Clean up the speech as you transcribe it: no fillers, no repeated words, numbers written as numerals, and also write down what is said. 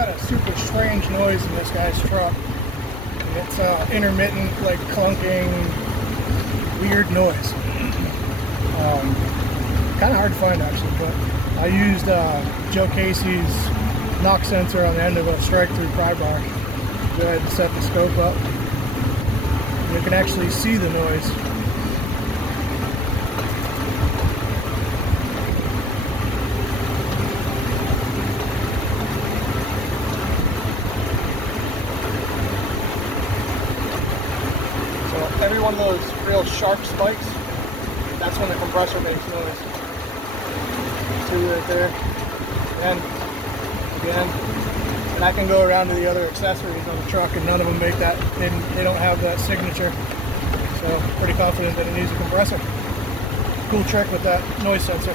got a super strange noise in this guy's truck. It's intermittent, like clunking, weird noise. Kind of hard to find actually, but I used Joe Casey's knock sensor on the end of a strike-through pry bar. Go ahead and set the scope up. You can actually see the noise. So every one of those real sharp spikes, that's when the compressor makes noise. See right there. And again, and I can go around to the other accessories on the truck and none of them make that, they don't have that signature. So pretty confident that it needs a compressor. Cool trick with that noise sensor.